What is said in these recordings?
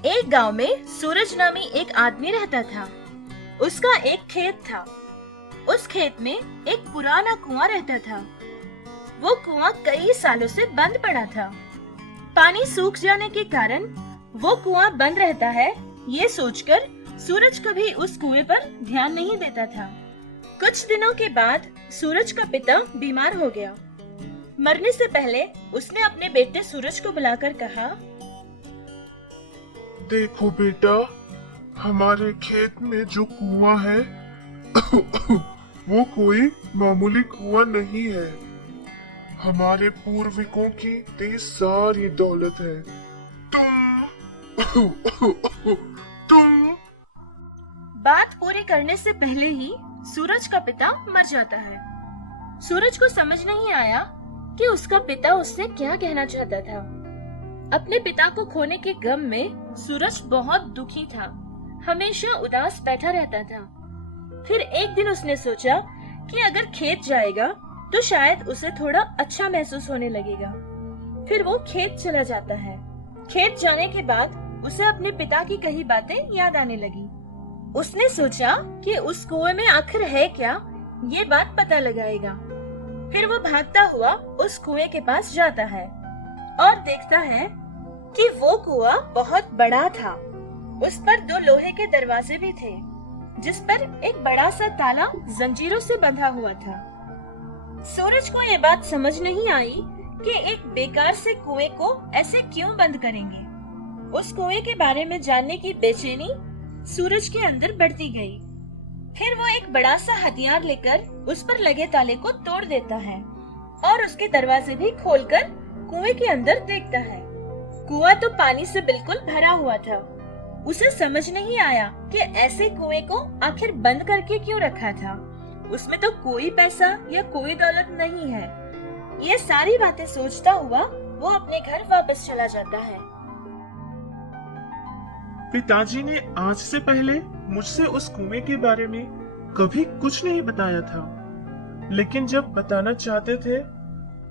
एक गांव में सूरज नामी एक आदमी रहता था। उसका एक खेत था। उस खेत में एक पुराना कुआं रहता था। वो कुआं कई सालों से बंद पड़ा था। पानी सूख जाने के कारण वो कुआं बंद रहता है, ये सोचकर सूरज कभी उस कुएं पर ध्यान नहीं देता था। कुछ दिनों के बाद सूरज का पिता बीमार हो गया। मरने से पहले उसने अपने बेटे सूरज को बुलाकर कहा, देखो बेटा, हमारे खेत में जो कुआं है वो कोई मामूली कुआं नहीं है। हमारे पूर्वजों की दी सारी दौलत है। तुम बात पूरी करने से पहले ही सूरज का पिता मर जाता है। सूरज को समझ नहीं आया कि उसका पिता उससे क्या कहना चाहता था। अपने पिता को खोने के गम में सूरज बहुत दुखी था। हमेशा उदास बैठा रहता था। फिर एक दिन उसने सोचा कि अगर खेत जाएगा तो शायद उसे थोड़ा अच्छा महसूस होने लगेगा। फिर वो खेत चला जाता है। खेत जाने के बाद उसे अपने पिता की कही बातें याद आने लगी। उसने सोचा कि उस कुएं में आखिर है क्या, ये बात पता लगाएगा। फिर वो भागता हुआ उस कुएं के पास जाता है और देखता है कि वो कुआं बहुत बड़ा था। उस पर 2 लोहे के दरवाजे भी थे, जिस पर एक बड़ा सा ताला जंजीरों से बंधा हुआ था। सूरज को ये बात समझ नहीं आई कि एक बेकार से कुएं को ऐसे क्यों बंद करेंगे। उस कुएं के बारे में जानने की बेचैनी सूरज के अंदर बढ़ती गई। फिर वो एक बड़ा सा हथियार लेकर उस पर लगे ताले को तोड़ देता है और उसके दरवाजे भी खोलकर कुएं के अंदर देखता है। कुआं तो पानी से बिल्कुल भरा हुआ था। उसे समझ नहीं आया कि ऐसे कुएं को आखिर बंद करके क्यों रखा था। उसमें तो कोई पैसा या कोई दौलत नहीं है। ये सारी बातें सोचता हुआ वो अपने घर वापस चला जाता है। पिताजी ने आज से पहले मुझसे उस कुएं के बारे में कभी कुछ नहीं बताया था, लेकिन जब बताना चाहते थे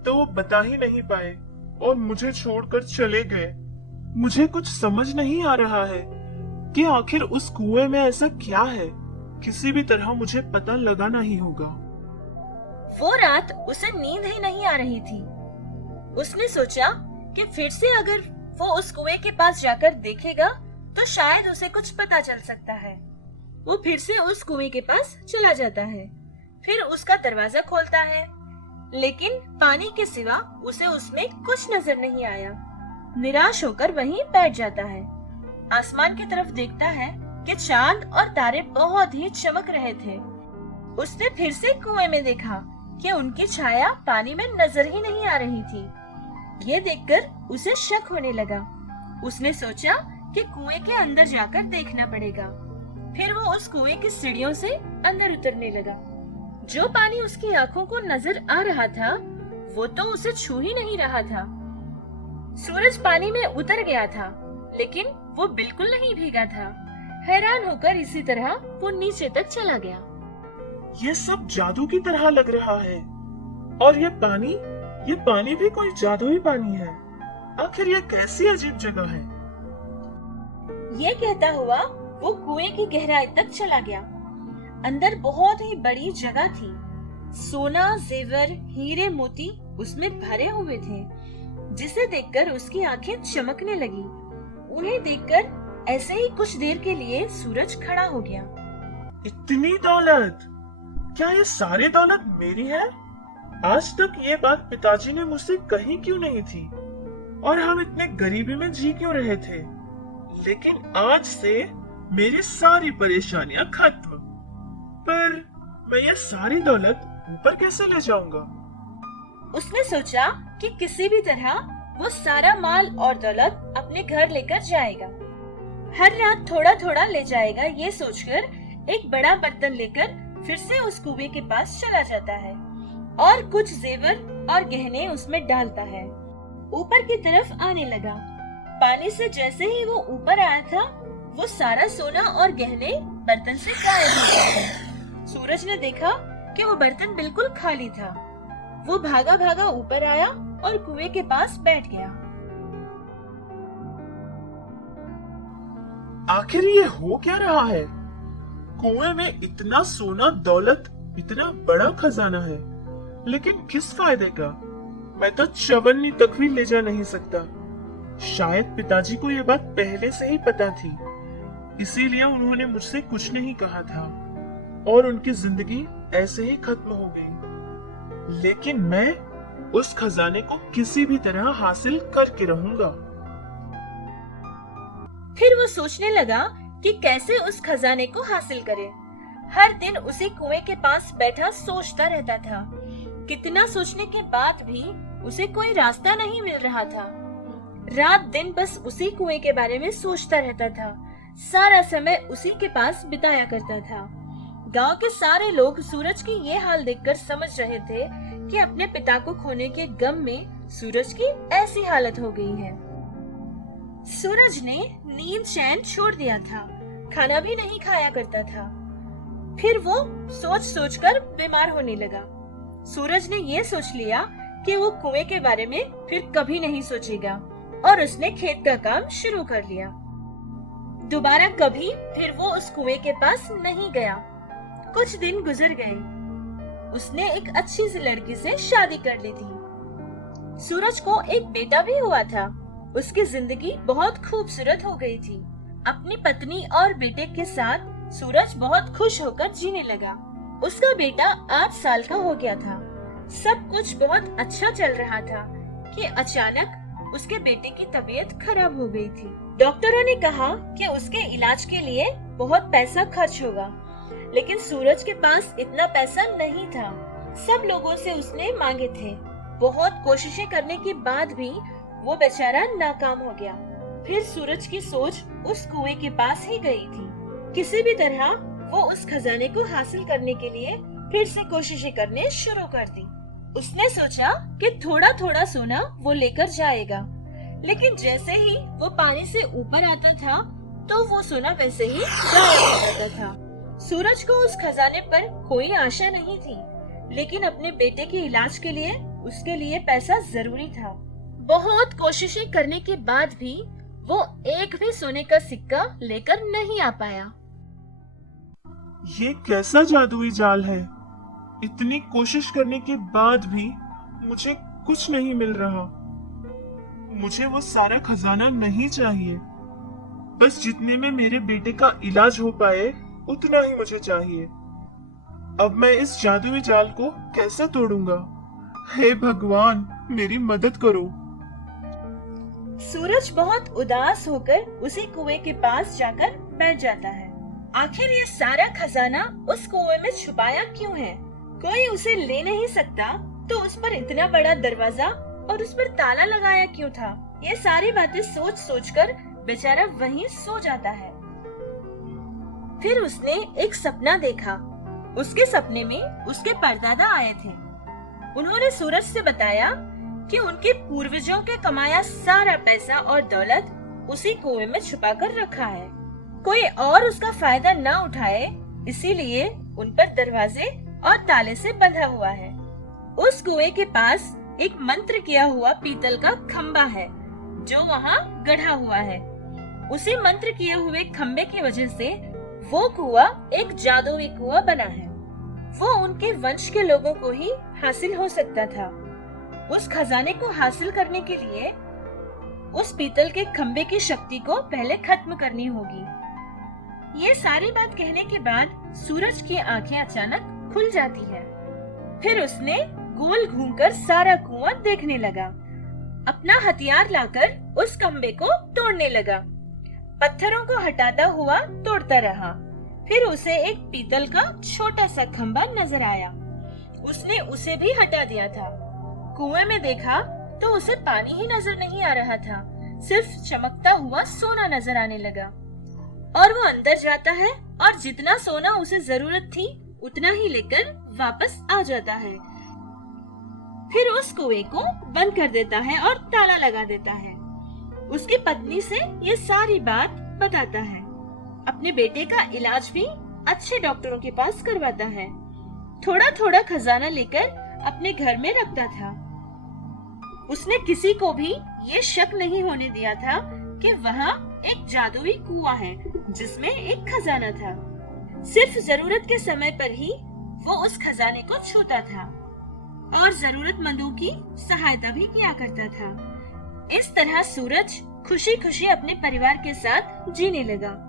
तो वो बता ही नहीं पाए और मुझे छोड़कर चले गए। मुझे कुछ समझ नहीं आ रहा है कि आखिर उस कुएं में ऐसा क्या है। किसी भी तरह मुझे पता लगाना ही होगा। वो रात उसे नींद ही नहीं आ रही थी। उसने सोचा कि फिर से अगर वो उस कुएं के पास जाकर देखेगा तो शायद उसे कुछ पता चल सकता है। वो फिर से उस कुएं के पास चला जाता है। फिर उसका दरवाजा खोलता है, लेकिन पानी के सिवा उसे उसमें कुछ नजर नहीं आया। निराश होकर वहीं बैठ जाता है। आसमान की तरफ देखता है कि चांद और तारे बहुत ही चमक रहे थे। उसने फिर से कुएं में देखा कि उनकी छाया पानी में नजर ही नहीं आ रही थी। ये देखकर उसे शक होने लगा। उसने सोचा कि कुएं के अंदर जाकर देखना पड़ेगा। फिर वो उस कुएं की सीढ़ियों से अंदर उतरने लगा। जो पानी उसकी आंखों को नजर आ रहा था वो तो उसे छू ही नहीं रहा था। सूरज पानी में उतर गया था, लेकिन वो बिल्कुल नहीं भीगा था। हैरान होकर इसी तरह वो नीचे तक चला गया। ये सब जादू की तरह लग रहा है। और ये पानी भी कोई जादुई पानी है। आखिर ये कैसी अजीब जगह है। ये कहता हुआ वो कुएं की गहराई तक चला गया। अंदर बहुत ही बड़ी जगह थी। सोना, जेवर, हीरे, मोती उसमें भरे हुए थे, जिसे देखकर उसकी आंखें चमकने लगी। उन्हें देखकर ऐसे ही कुछ देर के लिए सूरज खड़ा हो गया। इतनी दौलत! क्या ये सारी दौलत मेरी है? आज तक ये बात पिताजी ने मुझसे कही क्यों नहीं थी और हम इतने गरीबी में जी क्यों रहे थे। लेकिन आज से मेरी सारी परेशानियां खत्म। पर मैं ये सारी दौलत ऊपर कैसे ले जाऊंगा? उसने सोचा कि किसी भी तरह वो सारा माल और दौलत अपने घर लेकर जाएगा। हर रात थोड़ा थोड़ा ले जाएगा, ये सोचकर एक बड़ा बर्तन लेकर फिर से उस कुएं के पास चला जाता है और कुछ जेवर और गहने उसमें डालता है। ऊपर की तरफ आने लगा। पानी से जैसे ही वो ऊपर आया था, वो सारा सोना और गहने बर्तन से गायब हो गए। सूरज ने देखा कि वो बर्तन बिल्कुल खाली था। वो भागा भागा ऊपर आया और कुएं के पास बैठ गया। आखिर ये हो क्या रहा है? कुएं में इतना सोना दौलत, इतना बड़ा खजाना है, लेकिन किस फायदे का? मैं तो चवन्नी तक भी ले जा नहीं सकता। शायद पिताजी को ये बात पहले से ही पता थी, इसीलिए उन्होंने मुझसे कुछ नहीं कहा था और उनकी जिंदगी ऐसे ही खत्म हो गई। लेकिन मैं उस खजाने को किसी भी तरह हासिल करके रहूंगा। फिर वो सोचने लगा कि कैसे उस खजाने को हासिल करे। हर दिन उसी कुएं के पास बैठा सोचता रहता था। कितना सोचने के बाद भी उसे कोई रास्ता नहीं मिल रहा था। रात दिन बस उसी कुएं के बारे में सोचता रहता था। सारा समय उसी के पास बिताया करता था। गांव के सारे लोग सूरज की ये हाल देखकर समझ रहे थे कि अपने पिता को खोने के गम में सूरज की ऐसी हालत हो गई है। सूरज ने नींद चैन छोड़ दिया था, खाना भी नहीं खाया करता था। फिर वो सोच सोच कर बीमार होने लगा। सूरज ने ये सोच लिया कि वो कुएं के बारे में फिर कभी नहीं सोचेगा और उसने खेत का काम शुरू कर लिया। दोबारा कभी फिर वो उस कुएं के पास नहीं गया। कुछ दिन गुजर गए। उसने एक अच्छी सी लड़की से शादी कर ली थी। सूरज को एक बेटा भी हुआ था। उसकी जिंदगी बहुत खूबसूरत हो गई थी। अपनी पत्नी और बेटे के साथ सूरज बहुत खुश होकर जीने लगा। उसका बेटा 8 साल का हो गया था। सब कुछ बहुत अच्छा चल रहा था कि अचानक उसके बेटे की तबीयत खराब हो गई थी। डॉक्टरों ने कहा कि उसके इलाज के लिए बहुत पैसा खर्च होगा, लेकिन सूरज के पास इतना पैसा नहीं था। सब लोगों से उसने मांगे थे। बहुत कोशिशें करने के बाद भी वो बेचारा नाकाम हो गया। फिर सूरज की सोच उस कुएं के पास ही गई थी। किसी भी तरह वो उस खजाने को हासिल करने के लिए फिर से कोशिशें करने शुरू कर दी। उसने सोचा कि थोड़ा थोड़ा सोना वो लेकर जाएगा, लेकिन जैसे ही वो पानी से ऊपर आता था तो वो सोना वैसे ही गायब हो जाता था। सूरज को उस खजाने पर कोई आशा नहीं थी, लेकिन अपने बेटे के इलाज के लिए उसके लिए पैसा जरूरी था। बहुत कोशिशें करने के बाद भी वो एक भी सोने का सिक्का लेकर नहीं आ पाया। ये कैसा जादुई जाल है? इतनी कोशिश करने के बाद भी मुझे कुछ नहीं मिल रहा। मुझे वो सारा खजाना नहीं चाहिए। बस जितने में मेरे बेटे का इलाज हो पाए उतना ही मुझे चाहिए। अब मैं इस जादुई जाल को कैसे तोड़ूंगा? हे भगवान, मेरी मदद करो। सूरज बहुत उदास होकर उसी कुएं के पास जाकर बैठ जाता है। आखिर ये सारा खजाना उस कुएं में छुपाया क्यों है? कोई उसे ले नहीं सकता तो उस पर इतना बड़ा दरवाजा और उस पर ताला लगाया क्यों था? ये सारी बातें सोच सोचकर बेचारा वहीं सो जाता है। फिर उसने एक सपना देखा। उसके सपने में उसके परदादा आए थे। उन्होंने सूरज से बताया कि उनके पूर्वजों के कमाया सारा पैसा और दौलत उसी कुएं में छुपा कर रखा है। कोई और उसका फायदा न उठाए, इसीलिए उन पर दरवाजे और ताले से बंधा हुआ है। उस कुएं के पास एक मंत्र किया हुआ पीतल का खंबा है जो वहाँ गढ़ा हुआ है। उसी मंत्र किए हुए खंबे की वजह से वो कुआं एक जादुई कुआं बना है। वो उनके वंश के लोगों को ही हासिल हो सकता था। उस खजाने को हासिल करने के लिए उस पीतल के खंबे की शक्ति को पहले खत्म करनी होगी। ये सारी बात कहने के बाद सूरज की आंखें अचानक खुल जाती है। फिर उसने गोल घूमकर सारा कुआं देखने लगा। अपना हथियार लाकर उस खंबे को तोड़ने लगा। पत्थरों को हटाता हुआ तोड़ता रहा। फिर उसे एक पीतल का छोटा सा खंबा नजर आया। उसने उसे भी हटा दिया था। कुएं में देखा तो उसे पानी ही नजर नहीं आ रहा था, सिर्फ चमकता हुआ सोना नजर आने लगा। और वो अंदर जाता है और जितना सोना उसे जरूरत थी उतना ही लेकर वापस आ जाता है। फिर उस कुएं को बंद कर देता है और ताला लगा देता है। उसकी पत्नी से ये सारी बात बताता है। अपने बेटे का इलाज भी अच्छे डॉक्टरों के पास करवाता है। थोड़ा थोड़ा खजाना लेकर अपने घर में रखता था। उसने किसी को भी ये शक नहीं होने दिया था कि वहाँ एक जादुई कुआं है जिसमें एक खजाना था। सिर्फ जरूरत के समय पर ही वो उस खजाने को छूता था और जरूरतमंदों की सहायता भी किया करता था। इस तरह सूरज खुशी खुशी अपने परिवार के साथ जीने लगा।